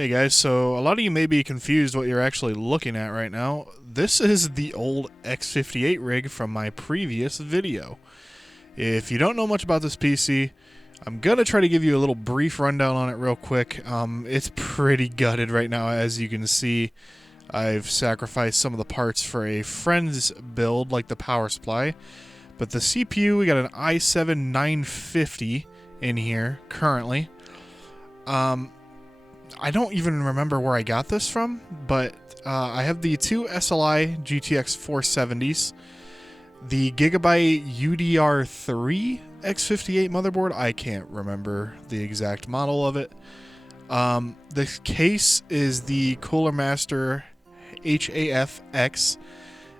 Hey guys, so a lot of you may be confused what you're actually looking at right now. This is the old X58 rig from my previous video. If you don't know much about this PC, I'm gonna try to give you a little brief rundown on it real quick. It's pretty gutted right now, as you can see. I've sacrificed some of the parts for a friend's build, like the power supply. But the CPU, we got an i7-950 in here currently. I don't even remember where I got this from, but I have the two SLI GTX 470s, the Gigabyte UDR3 X58 motherboard. I can't remember the exact model of it. The case is the Cooler Master HAF-X,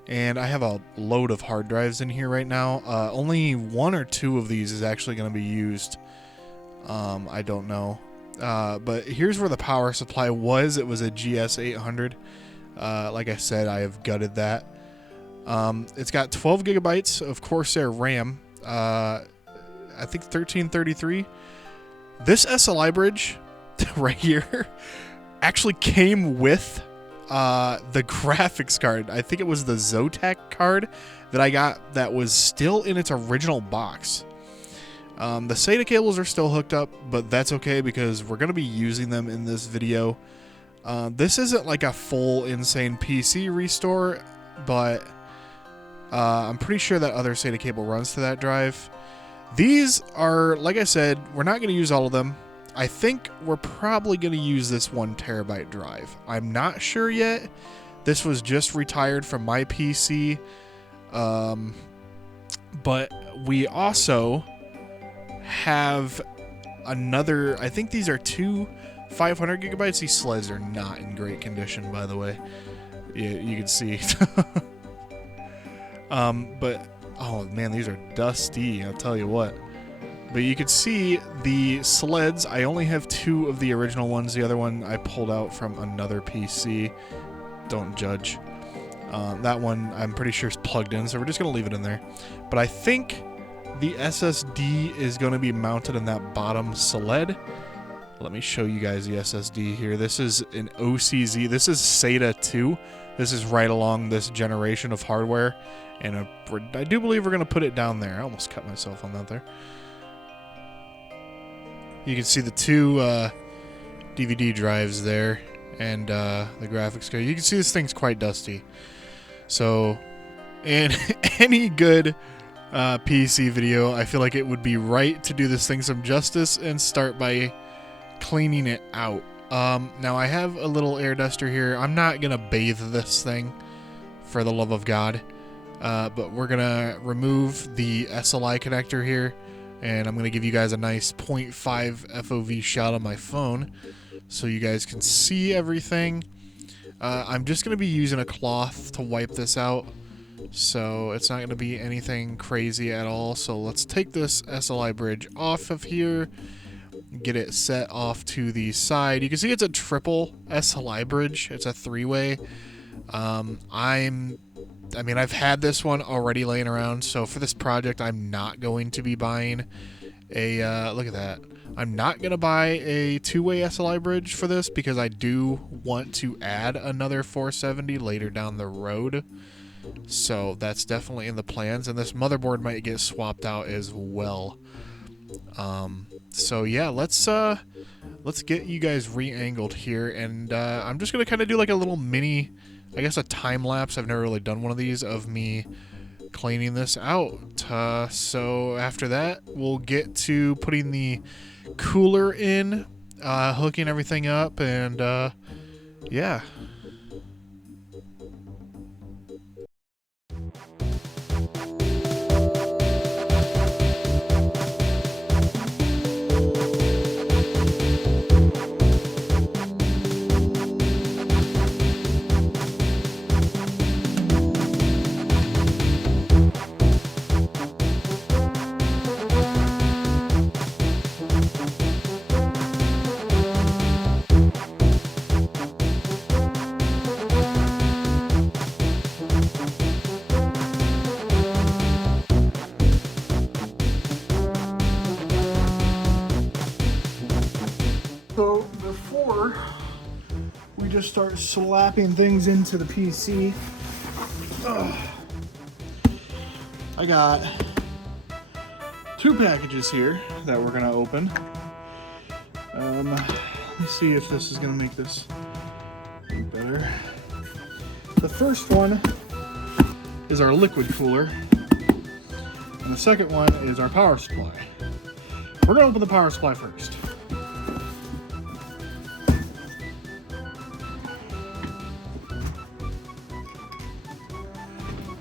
and I have a load of hard drives in here right now. Only one or two of these is actually going to be used. I don't know. But here's where the power supply was. It was a GS800. Like I said, I have gutted that. It's got 12 gigabytes of Corsair RAM. I think 1333. This SLI bridge right here actually came with the graphics card. I think it was the Zotac card that I got that was still in its original box. The SATA cables are still hooked up, but that's okay because we're going to be using them in this video. This isn't like a full insane PC restore, but I'm pretty sure that other SATA cable runs to that drive. These are, like I said, we're not going to use all of them. I think we're probably going to use this 1 terabyte drive. I'm not sure yet. This was just retired from my PC. But we also have another, I think these are two 500 gigabytes. These sleds are not in great condition, by the way. You can see. But oh man, these are dusty, I'll tell you what. But you can see the sleds. I only have two of the original ones. The other one I pulled out from another PC. Don't judge. That one I'm pretty sure is plugged in, so we're just gonna leave it in there. But I think the SSD is going to be mounted in that bottom sled. Let me show you guys the SSD here. This is an OCZ. This is SATA 2. This is right along this generation of hardware. And I do believe we're going to put it down there. I almost cut myself on that there. You can see the two DVD drives there and the graphics card. You can see this thing's quite dusty. So, in any good PC video, I feel like it would be right to do this thing some justice and start by cleaning it out. Now I have a little air duster here. I'm not gonna bathe this thing, for the love of God, but we're gonna remove the SLI connector here, and I'm gonna give you guys a nice 0.5 FOV shot on my phone so you guys can see everything. I'm just gonna be using a cloth to wipe this out, so it's not going to be anything crazy at all. So let's take this SLI bridge off of here, get it set off to the side. You can see it's a triple SLI bridge. It's a three-way. I mean, I've had this one already laying around, so for this project, I'm not going to be buying a, look at that. I'm not going to buy a two-way SLI bridge for this because I do want to add another 470 later down the road. So that's definitely in the plans, and this motherboard might get swapped out as well. So yeah, let's get you guys re-angled here, and I'm just gonna kind of do like a little mini, I guess, a time lapse. I've never really done one of these of me cleaning this out. So after that, we'll get to putting the cooler in, hooking everything up, and yeah. just start slapping things into the PC. I got 2 packages here that we're gonna open. Let me see if this is gonna make this better. The first one is our liquid cooler, and the second one is our power supply. We're gonna open the power supply first.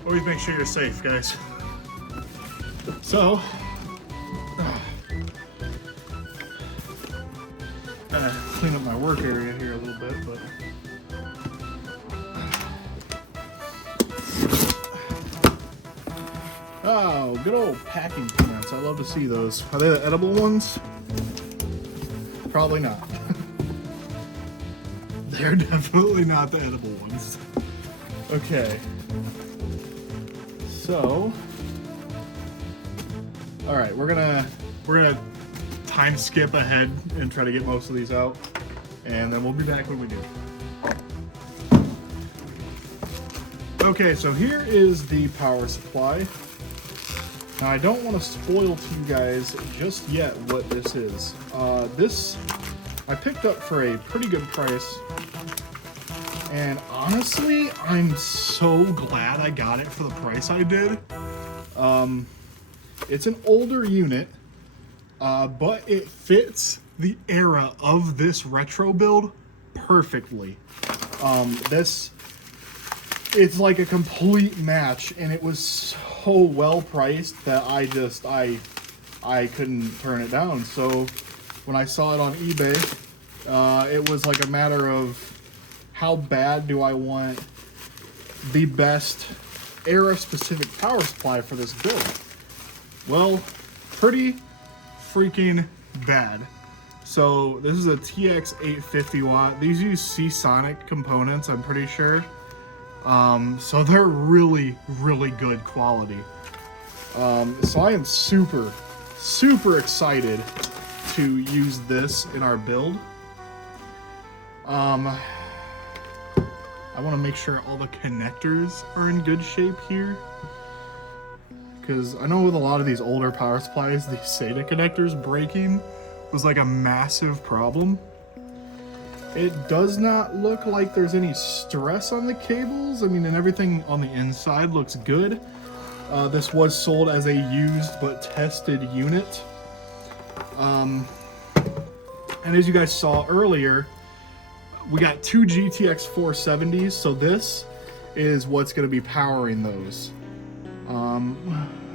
Always make sure you're safe, guys. So, gotta clean up my work area here a little bit, but oh, good old packing peanuts. I love to see those. Are they the edible ones? Probably not. They're definitely not the edible ones. Okay. So, all right, we're gonna time skip ahead and try to get most of these out, and then we'll be back when we do. Okay, so here is the power supply. Now, I don't want to spoil to you guys just yet what this is. This I picked up for a pretty good price, and honestly, I'm so glad I got it for the price I did. It's an older unit, but it fits the era of this retro build perfectly. It's like a complete match, and it was so well priced that I couldn't turn it down. So when I saw it on eBay, it was like a matter of how bad do I want the best era-specific power supply for this build? Well, pretty freaking bad. So this is a TX 850 watt. These use Seasonic components, I'm pretty sure. So they're really, really good quality. So I am super, super excited to use this in our build. I want to make sure all the connectors are in good shape here, because I know with a lot of these older power supplies, these SATA connectors breaking was like a massive problem. It does not look like there's any stress on the cables. I mean, and everything on the inside looks good. This was sold as a used but tested unit. And as you guys saw earlier, we got 2 GTX 470s, so this is what's going to be powering those. I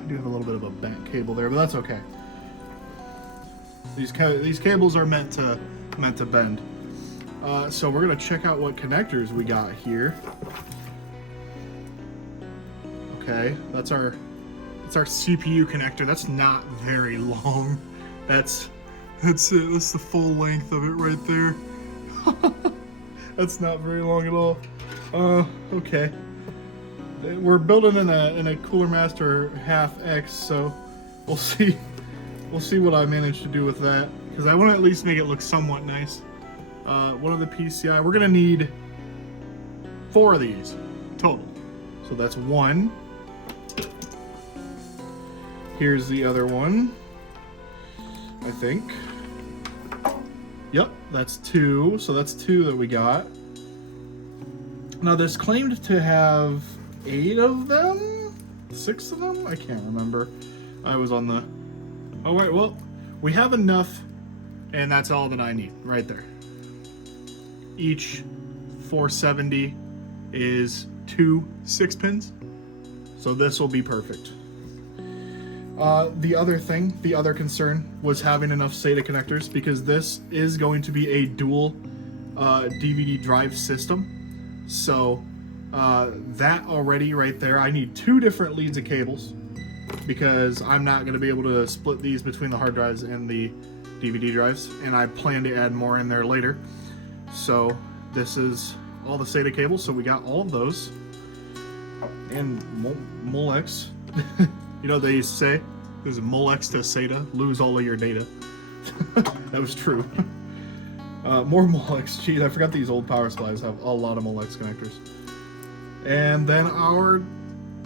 do have a little bit of a bent cable there, but that's okay. These cables are meant to bend. So we're going to check out what connectors we got here. Okay, that's our CPU connector. That's not very long. That's it. That's the full length of it right there. That's not very long at all. Okay. We're building in a Cooler Master half X, so we'll see what I manage to do with that, because I want to at least make it look somewhat nice. One of the PCI. We're gonna need 4 of these total. So that's 1. Here's the other one, I think. Yep, that's 2. So that's 2 that we got. Now this claimed to have 8 of them? 6 of them? I can't remember. I was on the... Oh, wait, well, we have enough, and that's all that I need right there. Each 470 is 2 6-pins, so this will be perfect. The other concern was having enough SATA connectors, because this is going to be a dual DVD drive system. So that already right there, I need 2 different leads of cables, because I'm not going to be able to split these between the hard drives and the DVD drives, and I plan to add more in there later. So this is all the SATA cables, so we got all of those. And Molex. You know, they used to say, there's a Molex to SATA, lose all of your data. That was true. More Molex. Geez, I forgot these old power supplies have a lot of Molex connectors. And then our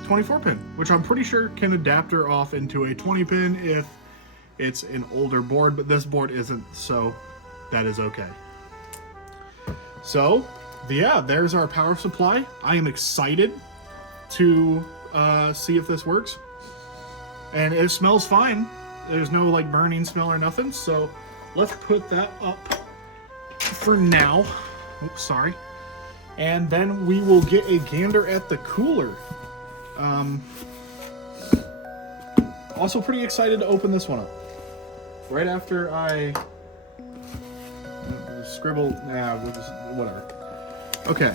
24 pin, which I'm pretty sure can adapter off into a 20 pin if it's an older board, but this board isn't, so that is okay. So, yeah, there's our power supply. I am excited to see if this works. And it smells fine. There's no like burning smell or nothing, so let's put that up for now. Oops, sorry. And then we will get a gander at the cooler. Also pretty excited to open this one up. Right after I scribble, we'll just, whatever. Okay.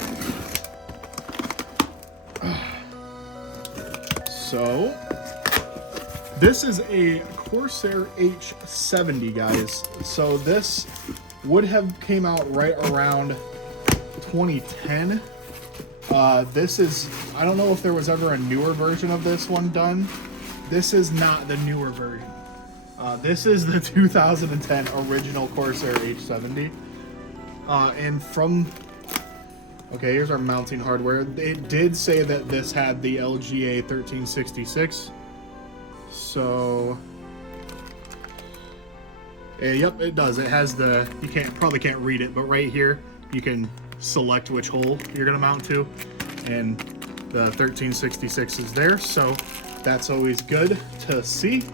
So, this is a Corsair H70, guys. So this would have came out right around 2010. This is, I don't know if there was ever a newer version of this one done. This is not the newer version. This is the 2010 original Corsair H70. And from, okay, here's our mounting hardware. It did say that this had the LGA 1366. So, yep, it does. It has the, you probably can't read it, but right here, you can select which hole you're gonna mount to. And the 1366 is there, so that's always good to see.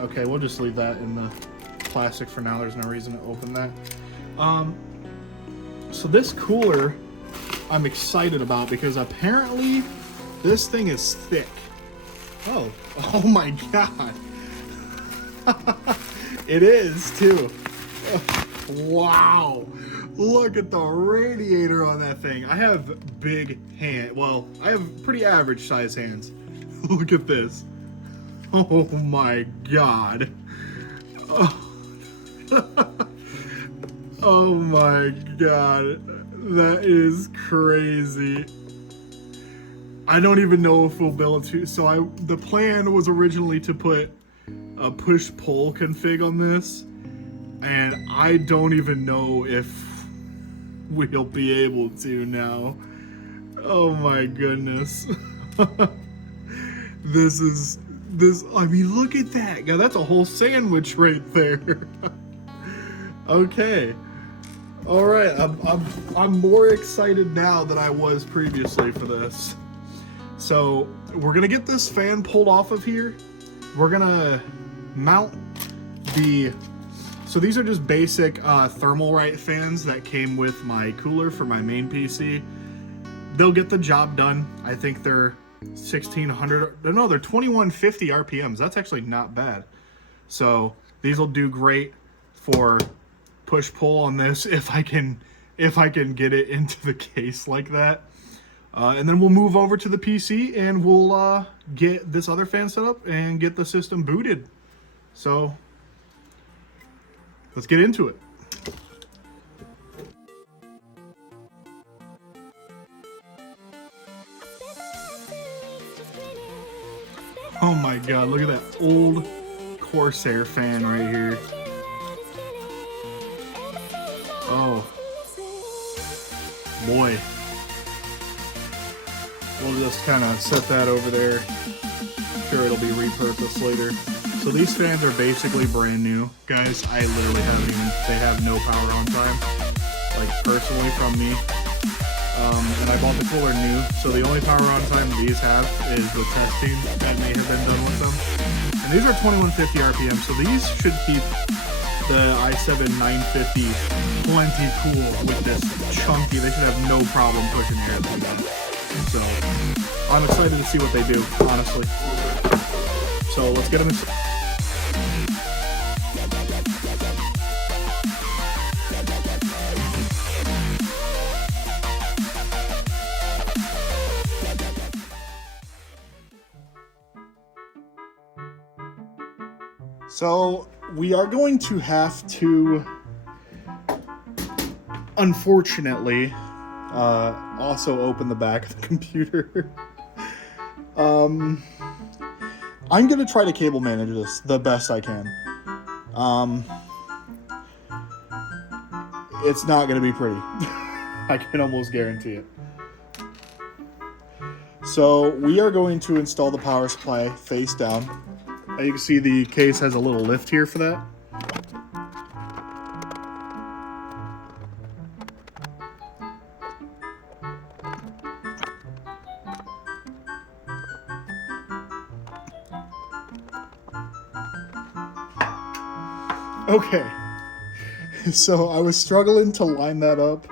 Okay, we'll just leave that in the plastic for now. There's no reason to open that. So this cooler I'm excited about because apparently this thing is thick. Oh my god. It is too. Wow. Look at the radiator on that thing. I have big hands. Well, I have pretty average size hands. Look at this. Oh my god. Oh, oh my god. That is crazy. I don't even know if we'll be able to. So the plan was originally to put a push-pull config on this. And I don't even know if we'll be able to now. Oh my goodness. I mean, look at that. God, that's a whole sandwich right there. Okay. All right. I'm more excited now than I was previously for this. So we're gonna get this fan pulled off of here. We're gonna mount the. So these are just basic Thermalright fans that came with my cooler for my main PC. They'll get the job done. I think they're 1600. No, they're 2150 RPMs. That's actually not bad. So these will do great for push pull on this if I can get it into the case like that. And then we'll move over to the PC and we'll get this other fan set up and get the system booted. So let's get into it. Oh my god, look at that old Corsair fan right here. Oh boy. We'll just kind of set that over there. I'm sure it'll be repurposed later. So these fans are basically brand new. Guys, I literally they have no power on time. Like personally from me. And I bought the cooler new, so the only power on time these have is the testing that may have been done with them. And these are 2150 RPM, so these should keep the i7 950 plenty cool with this chunky. They should have no problem pushing air through that. So I'm excited to see what they do, honestly. So let's get them in. So we are going to have to, unfortunately, also open the back of the computer. I'm going to try to cable manage this the best I can. it's not going to be pretty. I can almost guarantee it. So we are going to install the power supply face down. As you can see, the case has a little lift here for that. Okay, so I was struggling to line that up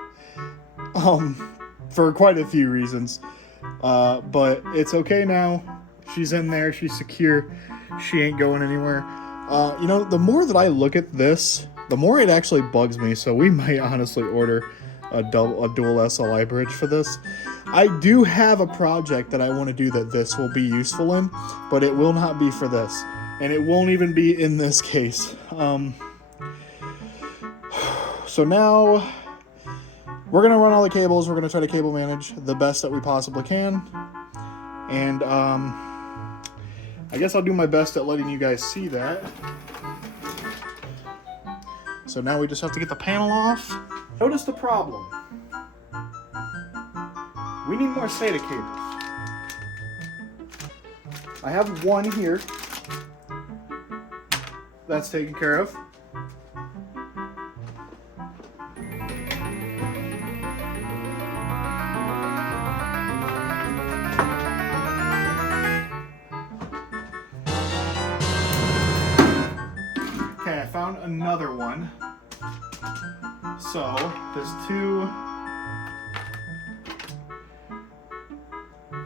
for quite a few reasons, but it's okay now. She's in there, she's secure, she ain't going anywhere. You know, the more that I look at this, the more it actually bugs me, so we might honestly order a dual SLI bridge for this. I do have a project that I want to do that this will be useful in, but it will not be for this, and it won't even be in this case. So now we're going to run all the cables. We're going to try to cable manage the best that we possibly can. And I guess I'll do my best at letting you guys see that. So now we just have to get the panel off. Notice the problem. We need more SATA cables. I have one here. That's taken care of. Okay, I found another one. So, there's two.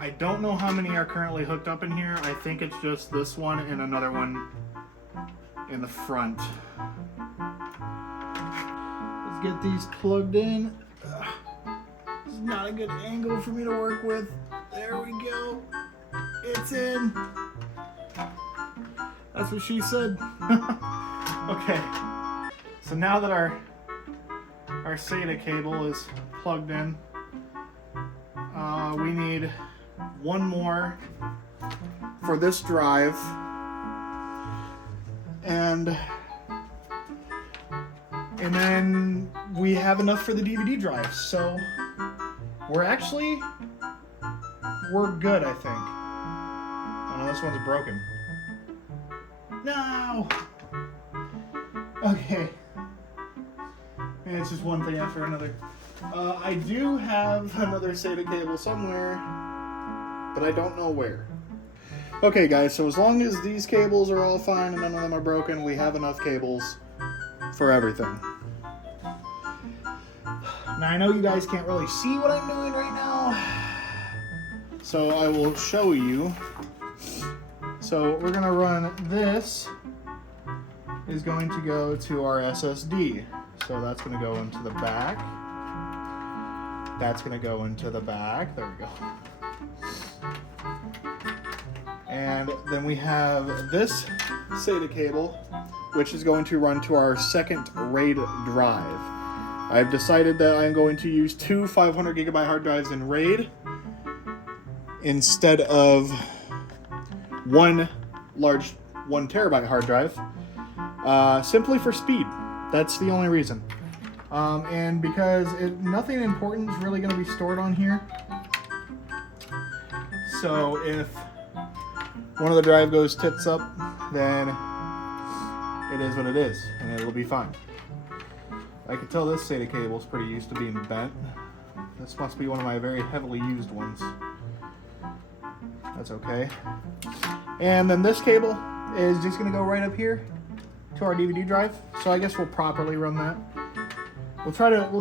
I don't know how many are currently hooked up in here. I think it's just this one and another one in the front. Let's get these plugged in. This is not a good angle for me to work with. There we go. It's in. That's what she said. Okay. So now that our SATA cable is plugged in, we need one more for this drive. And then we have enough for the DVD drive. So we're good, I think. Oh no, this one's broken. No! Okay. Man, it's just one thing after another. I do have another SATA cable somewhere, but I don't know where. Okay guys, so as long as these cables are all fine and none of them are broken, we have enough cables for everything. Now I know you guys can't really see what I'm doing right now, so I will show you. So we're gonna run this, is going to go to our SSD. So that's gonna go into the back. That's gonna go into the back, there we go. And then we have this SATA cable, which is going to run to our second RAID drive. I've decided that I'm going to use two 500 gigabyte hard drives in RAID instead of one large 1 terabyte hard drive, simply for speed. That's the only reason. And because nothing important is really going to be stored on here. So if one of the drive goes tits up, then it is what it is, and it'll be fine. I can tell this SATA cable is pretty used to being bent. This must be one of my very heavily used ones. That's okay. And then this cable is just going to go right up here to our DVD drive. So I guess we'll properly run that. We'll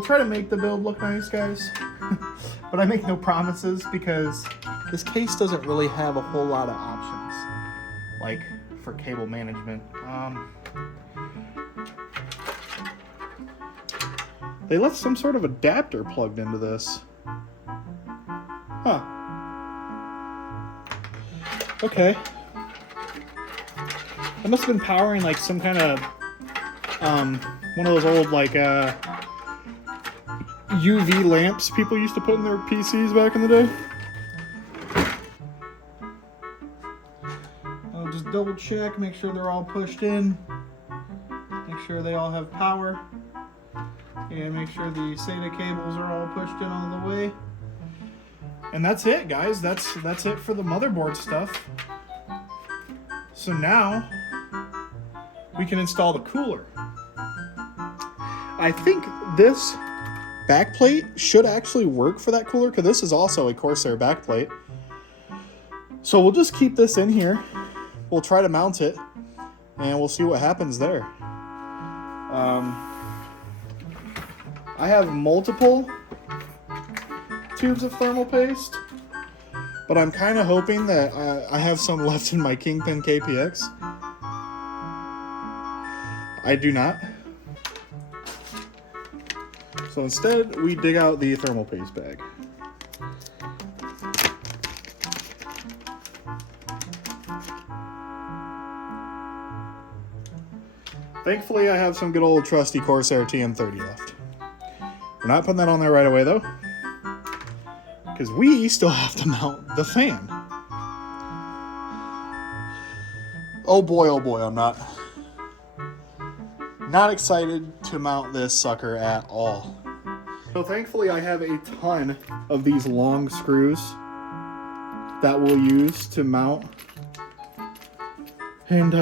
try to make the build look nice, guys. But I make no promises because this case doesn't really have a whole lot of options, like for cable management. They left some sort of adapter plugged into this. Huh. Okay. That must have been powering like some kind of one of those old like UV lamps people used to put in their PCs back in the day. I'll just double check, make sure they're all pushed in, make sure they all have power. and make sure the SATA cables are all pushed in all the way. And that's it, guys. That's it for the motherboard stuff. So now we can install the cooler. I think this backplate should actually work for that cooler, because this is also a Corsair backplate. So we'll just keep this in here. We'll try to mount it, and we'll see what happens there. I have multiple tubes of thermal paste, but I'm kind of hoping that I have some left in my Kingpin KPX. I do not. So instead, we dig out the thermal paste bag. Thankfully, I have some good old trusty Corsair TM30 left. We're not putting that on there right away, though, because we still have to mount the fan. Oh boy, I'm not excited to mount this sucker at all. So thankfully, I have a ton of these long screws that we'll use to mount. And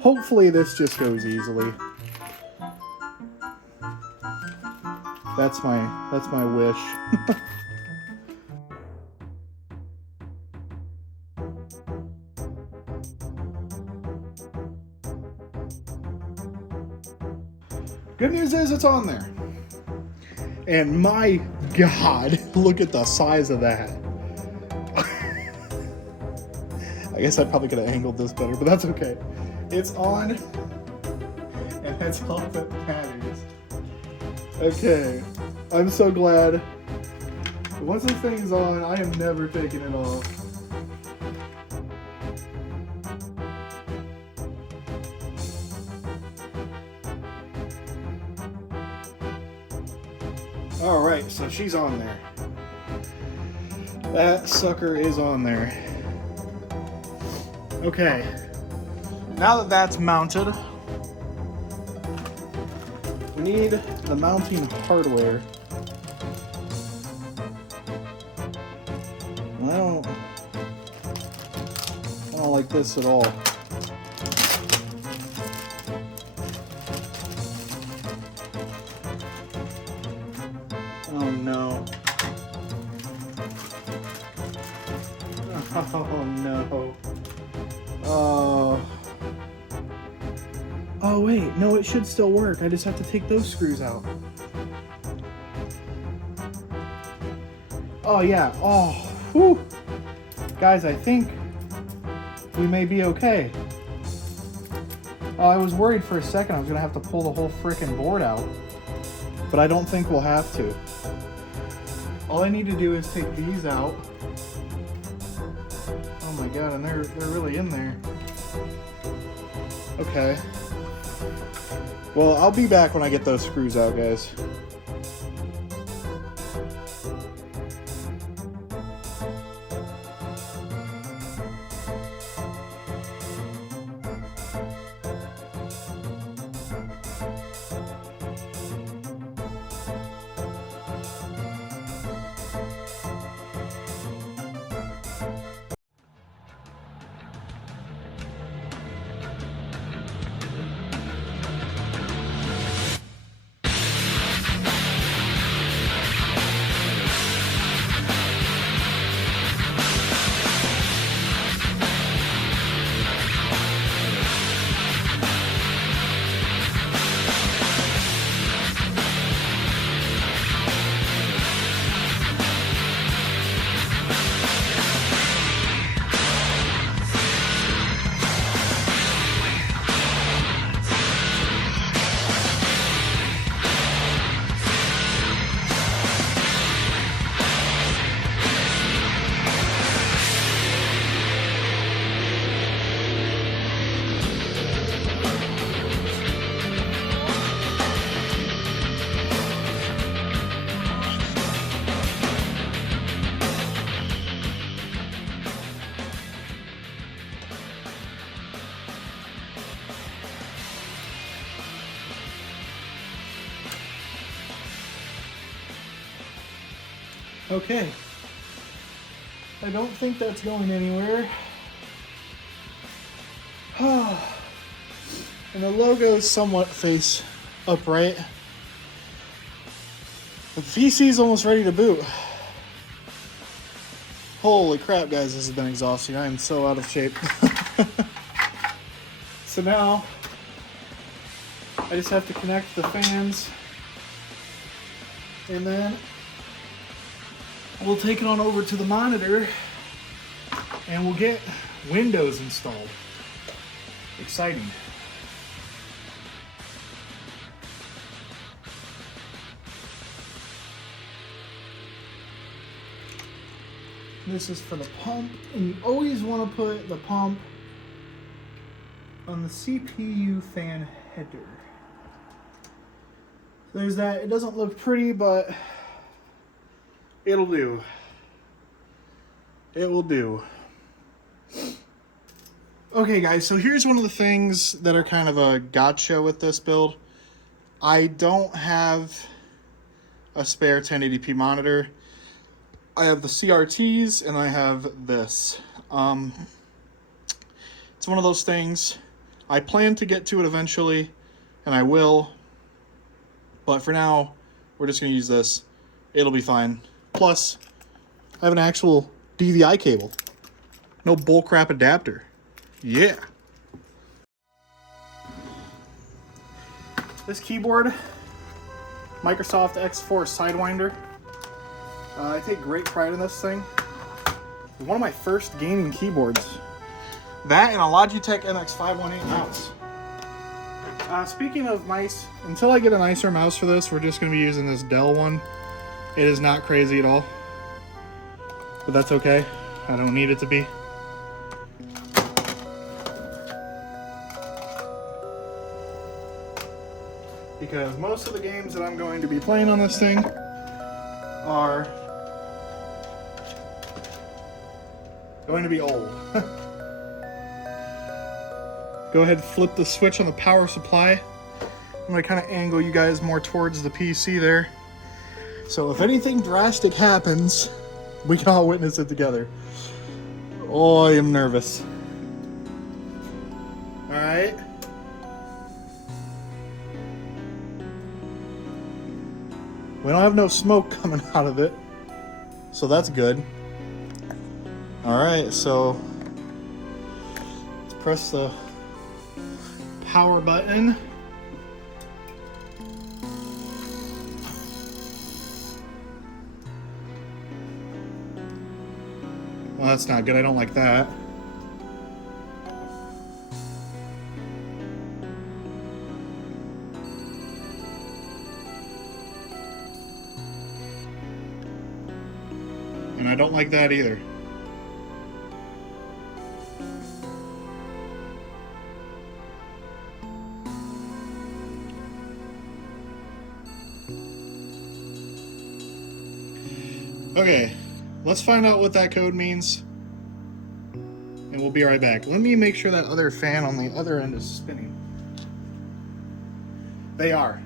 hopefully this just goes easily. That's my wish. Good news is it's on there. And my God, look at the size of that. I guess I probably could have angled this better, but that's okay. It's on, and that's all that matters. Okay, I'm so glad. Once this thing's on, I am never taking it off. Alright, so she's on there. That sucker is on there. Okay, now that that's mounted, we need the mounting hardware. I don't like this at all. Oh no. Oh no. Oh wait, no, it should still work. I just have to take those screws out. Oh yeah, oh, whew. Guys, I think we may be okay. Oh, I was worried for a second I was gonna have to pull the whole frickin' board out. But I don't think we'll have to. All I need to do is take these out. Oh my God, and they're really in there. Okay. Well, I'll be back when I get those screws out, guys. Okay. I don't think that's going anywhere. And the logo is somewhat face upright. The PC is almost ready to boot. Holy crap, guys, this has been exhausting. I am so out of shape. So now, I just have to connect the fans, and then we'll take it on over to the monitor, and we'll get Windows installed. Exciting. This is for the pump, and you always want to put the pump on the CPU fan header. There's that. It doesn't look pretty, but it'll do. It will do. Okay, guys, so here's one of the things that are kind of a gotcha with this build. I don't have a spare 1080p monitor. I have the CRTs and I have this. It's one of those things. I plan to get to it eventually, and I will. But for now, we're just going to use this. It'll be fine. Plus, I have an actual DVI cable. No bullcrap adapter. Yeah. This keyboard, Microsoft X4 Sidewinder. I take great pride in this thing. It's one of my first gaming keyboards. That and a Logitech MX518 mouse. Speaking of mice, until I get a nicer mouse for this, we're just going to be using this Dell one. It is not crazy at all. But that's okay. I don't need it to be. Because most of the games that I'm going to be playing on this thing are going to be old. Go ahead and flip the switch on the power supply. I'm going to kind of angle you guys more towards the PC there. So if anything drastic happens, we can all witness it together. Oh, I am nervous. Alright. We don't have no smoke coming out of it, so that's good. Alright, so let's press the power button. Well, that's not good. I don't like that. And I don't like that either. Okay, let's find out what that code means, and we'll be right back. Let me make sure that other fan on the other end is spinning. They are.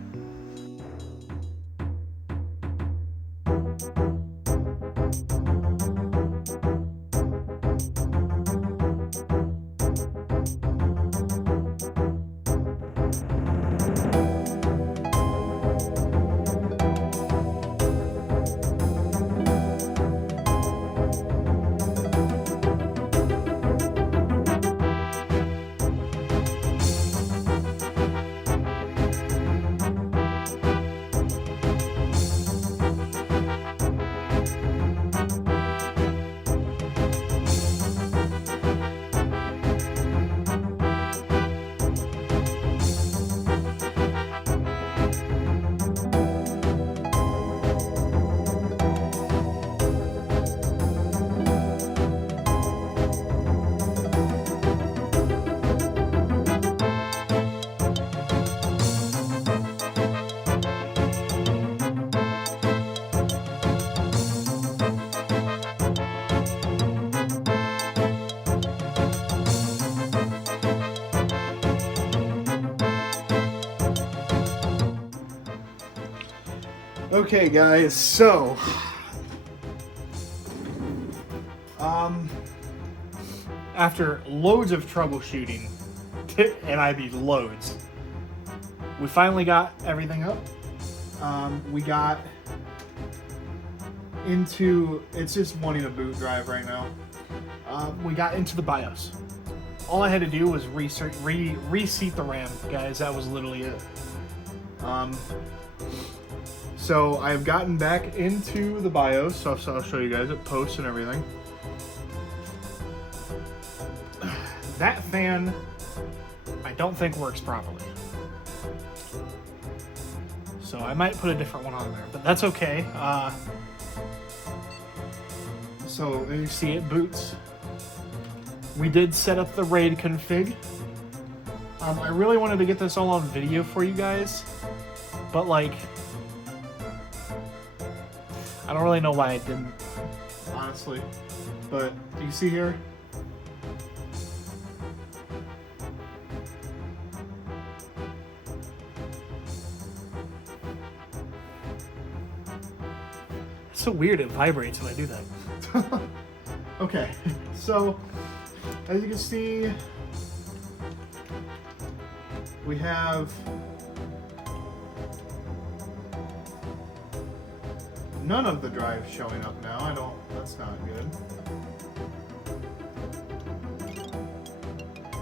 Okay guys, so After loads of troubleshooting, and I mean loads, we finally got everything up. We got into, it's just wanting a boot drive right now. We got into the BIOS. All I had to do was reseat the RAM, guys. That was literally it. So I've gotten back into the BIOS, so I'll show you guys it, posts and everything. That fan, I don't think works properly. So I might put a different one on there, but that's okay. So there you see it boots. We did set up the RAID config. I really wanted to get this all on video for you guys, but like, I don't really know why I didn't, honestly. But do you see here? It's so weird, it vibrates when I do that. Okay, so as you can see, we have none of the drives showing up now. That's not good.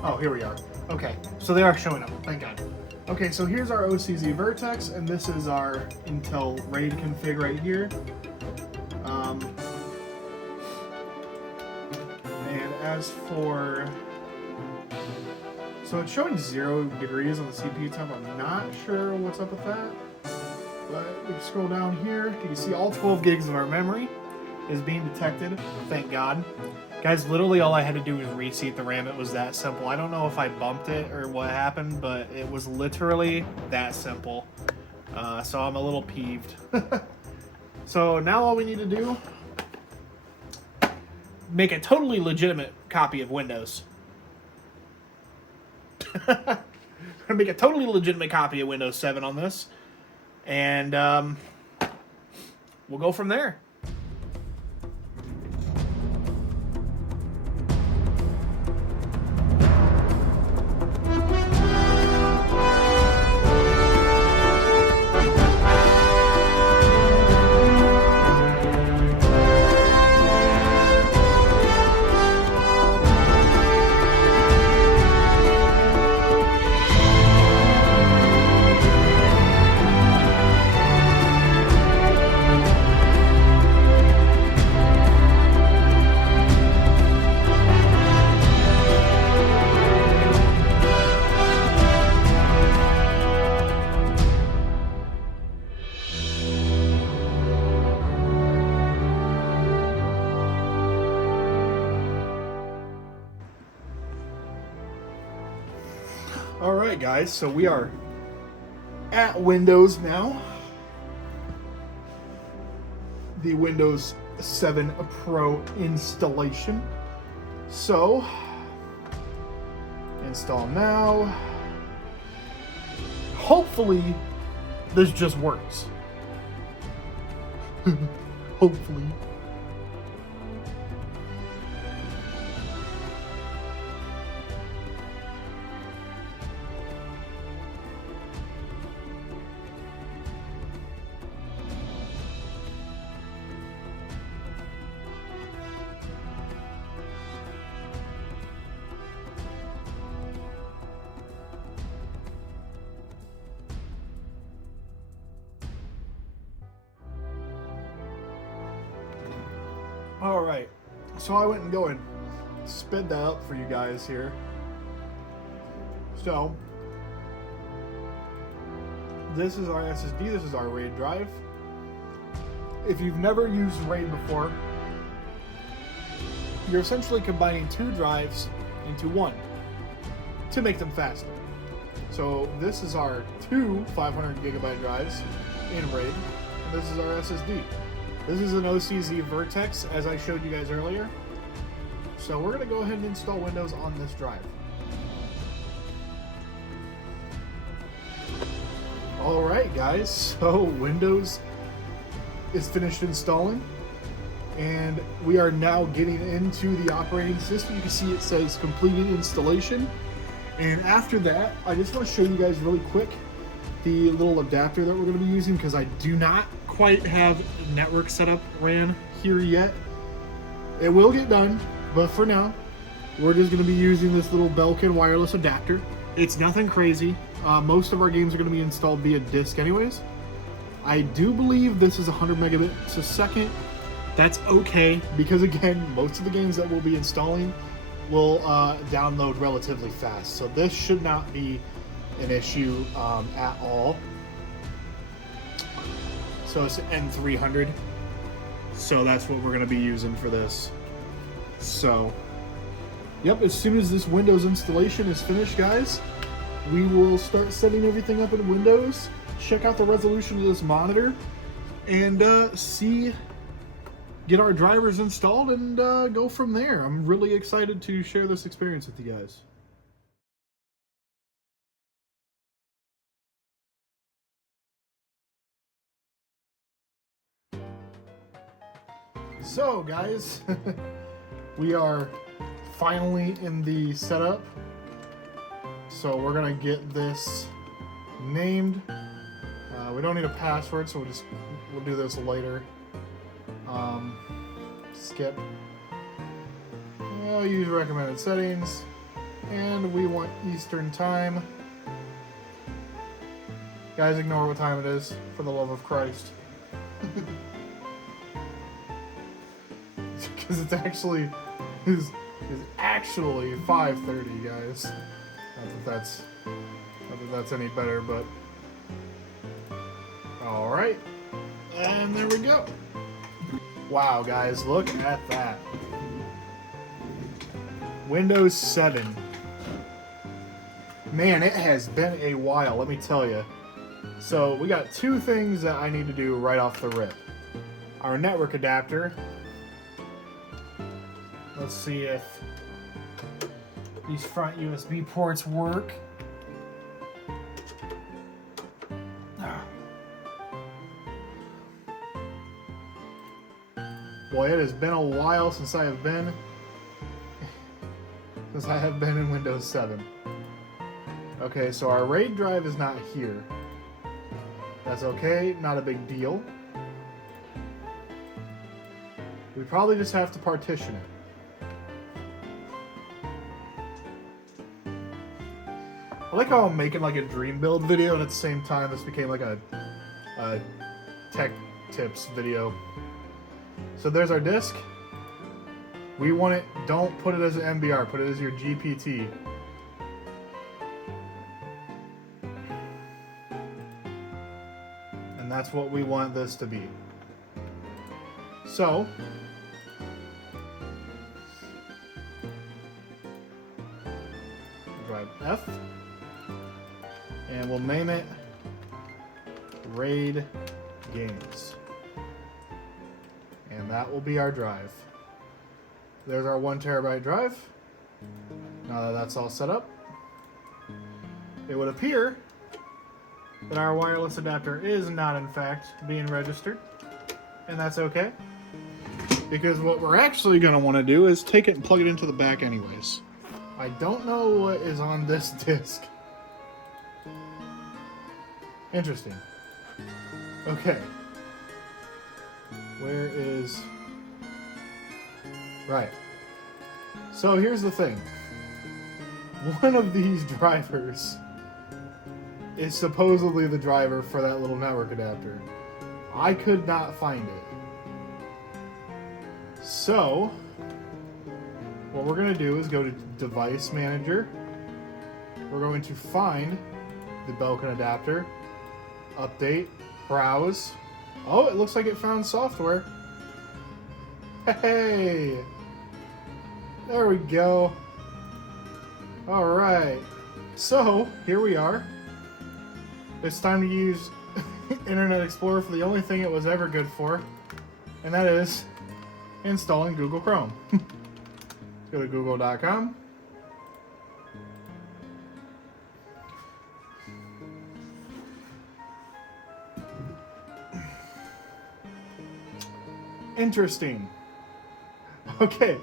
Oh, here we are. Okay, so they are showing up, thank God. Okay, so here's our OCZ Vertex, and this is our Intel RAID config right here. And as for, so it's showing 0 degrees on the CPU temp. I'm not sure what's up with that. But we can scroll down here. You can see all 12 gigs of our memory is being detected. Thank God. Guys, literally all I had to do was reseat the RAM. It was that simple. I don't know if I bumped it or what happened, but it was literally that simple. So I'm a little peeved. So now all we need to do, make a totally legitimate copy of Windows. Make a totally legitimate copy of Windows 7 on this. And we'll go from there. Alright guys, so we are at Windows now. The Windows 7 Pro installation. So, install now. Hopefully, this just works. Hopefully. Alright, so I went and go and sped that up for you guys here. So, this is our SSD, this is our RAID drive. If you've never used RAID before, you're essentially combining 2 drives into one to make them faster. So this is our 2 500 gigabyte drives in RAID, and this is our SSD. This is an OCZ Vertex, as I showed you guys earlier. So we're going to go ahead and install Windows on this drive. Alright guys, so Windows is finished installing. And we are now getting into the operating system. You can see it says completed installation. And after that, I just want to show you guys really quick the little adapter that we're going to be using, because I do not quite have network setup ran here yet. It will get done, but for now, we're just going to be using this little Belkin wireless adapter. It's nothing crazy. Most of our games are going to be installed via disk anyways. I do believe this is 100 megabits a second. That's okay, because again, most of the games that we'll be installing will download relatively fast. So this should not be an issue at all. So it's N300. So that's what we're going to be using for this. So, yep, as soon as this Windows installation is finished, guys, we will start setting everything up in Windows, check out the resolution of this monitor, and get our drivers installed and go from there. I'm really excited to share this experience with you guys. So guys, we are finally in the setup. So we're gonna get this named. We don't need a password, so we'll do this later. Skip. We'll use recommended settings, and we want Eastern time. Guys, ignore what time it is, for the love of Christ. Because it's actually is actually 5:30, guys. Not that that's any better, but all right, and there we go. Wow, guys, look at that. Windows 7. Man, it has been a while, let me tell you. So we got two things that I need to do right off the rip. Our network adapter. Let's see if these front USB ports work. Boy, it has been a while since I have been in Windows 7. Okay, so our RAID drive is not here. That's okay, not a big deal. We probably just have to partition it. I like how I'm making like a dream build video, and at the same time this became like a tech tips video. So there's our disk. We want it, don't put it as an MBR, put it as your GPT. And that's what we want this to be. So, drive F, and we'll name it RAID Games. And that will be our drive. There's our 1 terabyte drive. Now that that's all set up, it would appear that our wireless adapter is not in fact being registered. And that's okay, because what we're actually going to want to do is take it and plug it into the back anyways. I don't know what is on this disk. Interesting. Okay. Where is... Right. So here's the thing. One of these drivers is supposedly the driver for that little network adapter. I could not find it. So, what we're going to do is go to Device Manager. We're going to find the Belkin adapter, update, browse. Oh, it looks like it found software. Hey! There we go. Alright. So, here we are. It's time to use Internet Explorer for the only thing it was ever good for, and that is installing Google Chrome. Let's go to google.com. Interesting. Okay,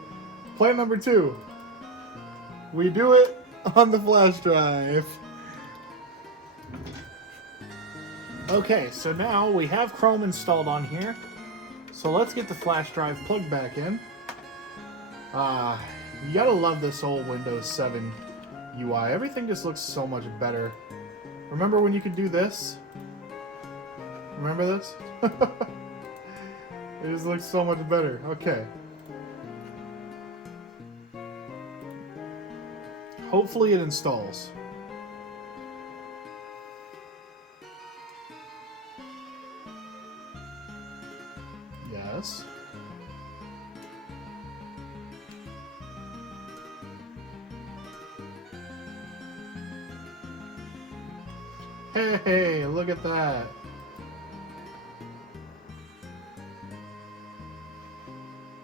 plan number 2. We do it on the flash drive. Okay, so now we have Chrome installed on here. So let's get the flash drive plugged back in. You gotta love this old Windows 7 UI. Everything just looks so much better. Remember when you could do this? Remember this? It just looks so much better. Okay. Hopefully it installs. Yes. Hey, look at that.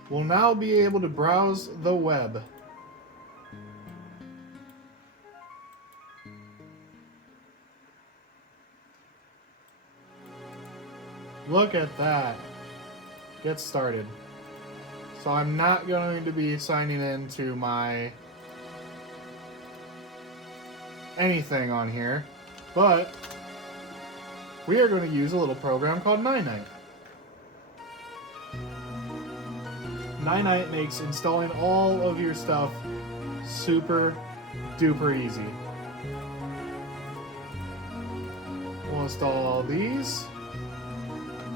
We'll now be able to browse the web. Look at that. Get started. So I'm not going to be signing in to my anything on here, but we are going to use a little program called Night. Night makes installing all of your stuff super duper easy. We'll install all these.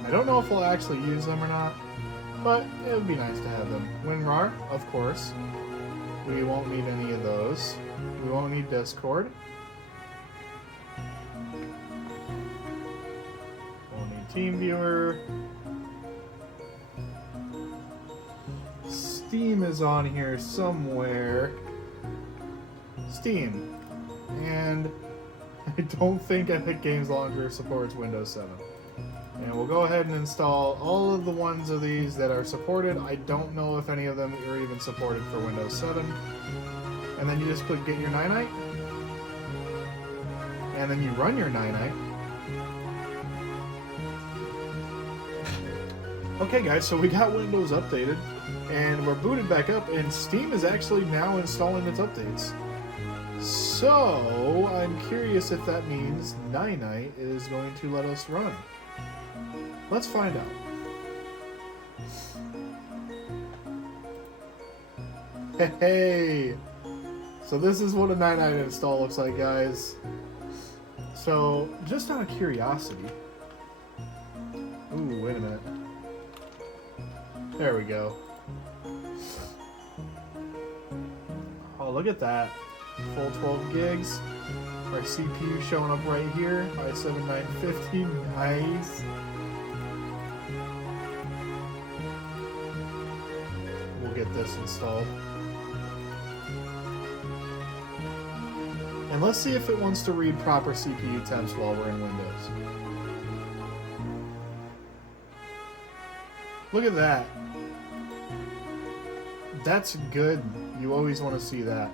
I don't know if we'll actually use them or not, but it would be nice to have them. WinRAR, of course. We won't need any of those. We won't need Discord. We'll need TeamViewer. Steam is on here somewhere. Steam. And I don't think Epic Games Launcher supports Windows 7. And we'll go ahead and install all of the ones of these that are supported. I don't know if any of them are even supported for Windows 7. And then you just click Get Your Night. And then you run your Night. Okay guys, so we got Windows updated. And we're booted back up. And Steam is actually now installing its updates. So, I'm curious if that means Night is going to let us run. Let's find out. Hey! So this is what a Night install looks like, guys. So, just out of curiosity... Ooh, wait a minute. There we go. Oh, look at that. Full 12 gigs. Our CPU showing up right here. i7 950. Nice. We'll get this installed. And let's see if it wants to read proper CPU temps while we're in Windows. Look at that. That's good. You always want to see that.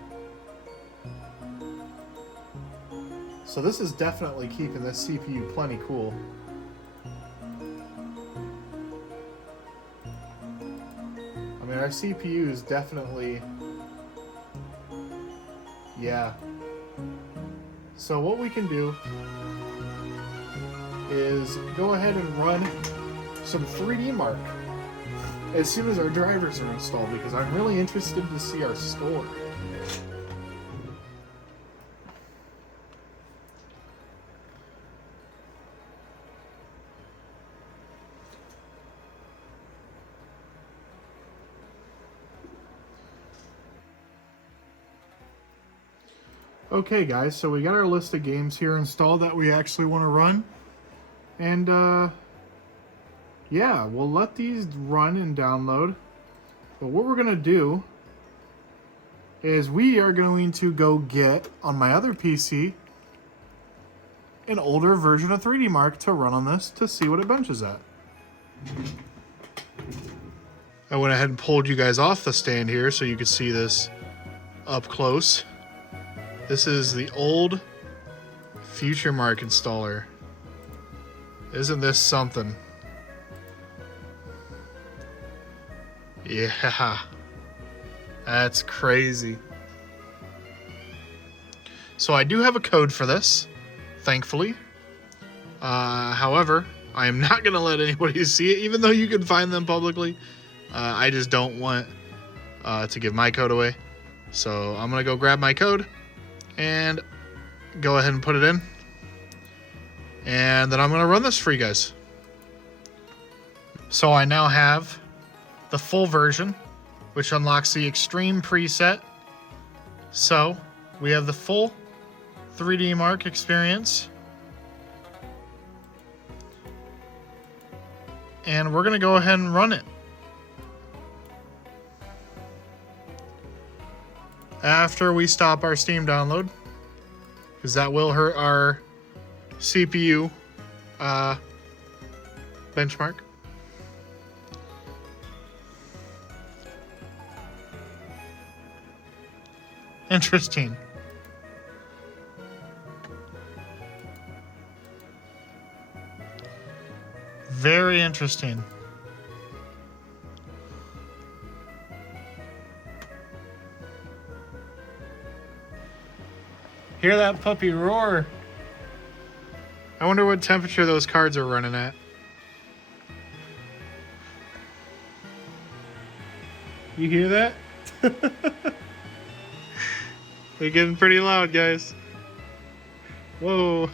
So this is definitely keeping this CPU plenty cool. I mean, our CPU is definitely... Yeah. So what we can do is go ahead and run some 3D Mark as soon as our drivers are installed, because I'm really interested to see our score. Okay guys, so we got our list of games here installed that we actually want to run. And yeah, we'll let these run and download. But what we're going to do is we are going to go get, on my other PC, an older version of 3D Mark to run on this to see what it benches at. I went ahead and pulled you guys off the stand here so you could see this up close. This is the old Future Mark installer. Isn't this something? Yeah. That's crazy. So I do have a code for this, thankfully. However, I am not going to let anybody see it, even though you can find them publicly. I just don't want to give my code away. So I'm going to go grab my code and go ahead and put it in. And then I'm going to run this for you guys. So I now have the full version, which unlocks the Extreme preset. So we have the full 3D Mark experience. And we're going to go ahead and run it. After we stop our Steam download, because that will hurt our CPU benchmark. Interesting. Very interesting. Hear that puppy roar. I wonder what temperature those cards are running at. You hear that? They're getting pretty loud, guys. Whoa.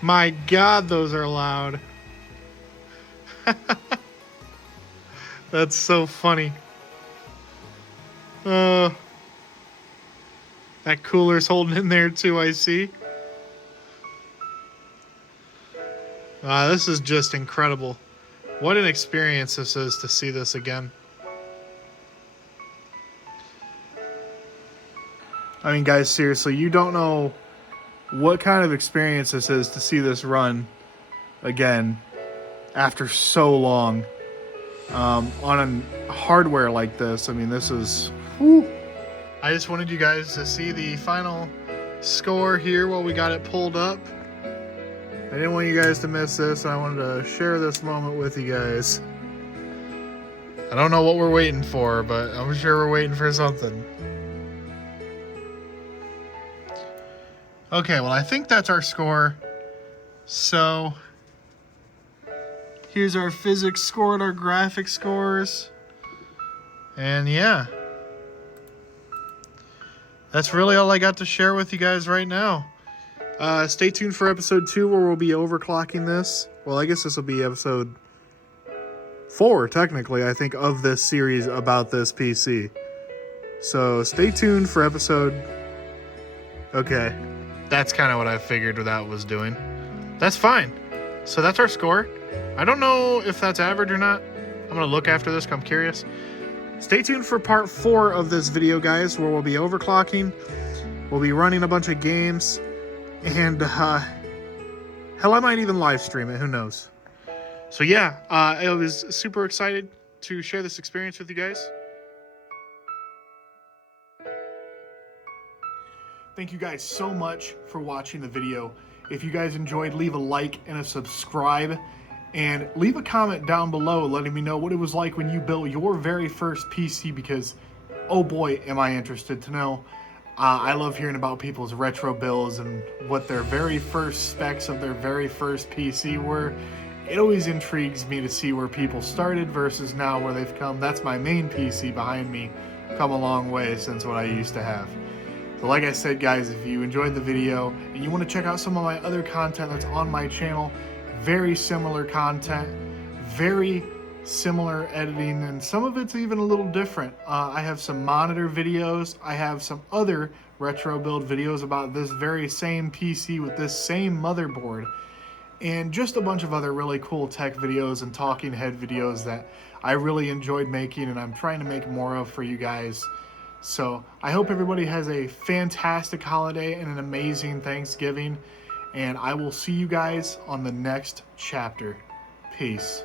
My God, those are loud. That's so funny. That cooler's holding in there too, I see. This is just incredible. What an experience this is to see this again. I mean, guys, seriously, you don't know what kind of experience this is to see this run again after so long on a hardware like this. I mean, this is... Whew. I just wanted you guys to see the final score here while we got it pulled up. I didn't want you guys to miss this. I wanted to share this moment with you guys. I don't know what we're waiting for, but I'm sure we're waiting for something. Okay, well, I think that's our score. So, here's our physics score and our graphics scores. And yeah. That's really all I got to share with you guys right now. Stay tuned for episode 2 where we'll be overclocking this. Well, I guess this will be episode 4, technically, I think, of this series about this PC. So stay tuned for episode... Okay. That's kind of what I figured that was doing. That's fine. So that's our score. I don't know if that's average or not. I'm going to look after this, I'm curious. Stay tuned for part 4 of this video, guys, where we'll be overclocking. We'll be running a bunch of games. And, hell, I might even live stream it. Who knows? So, yeah, I was super excited to share this experience with you guys. Thank you guys so much for watching the video. If you guys enjoyed, leave a like and a subscribe. And leave a comment down below letting me know what it was like when you built your very first PC, because, oh boy, am I interested to know. I love hearing about people's retro builds and what their very first specs of their very first PC were. It always intrigues me to see where people started versus now where they've come. That's my main PC behind me. Come a long way since what I used to have. So like I said, guys, if you enjoyed the video and you want to check out some of my other content that's on my channel, very similar content, very similar editing, and some of it's even a little different. I have some monitor videos. I have some other retro build videos about this very same PC with this same motherboard, and just a bunch of other really cool tech videos and talking head videos that I really enjoyed making and I'm trying to make more of for you guys. So I hope everybody has a fantastic holiday and an amazing Thanksgiving. And I will see you guys on the next chapter. Peace.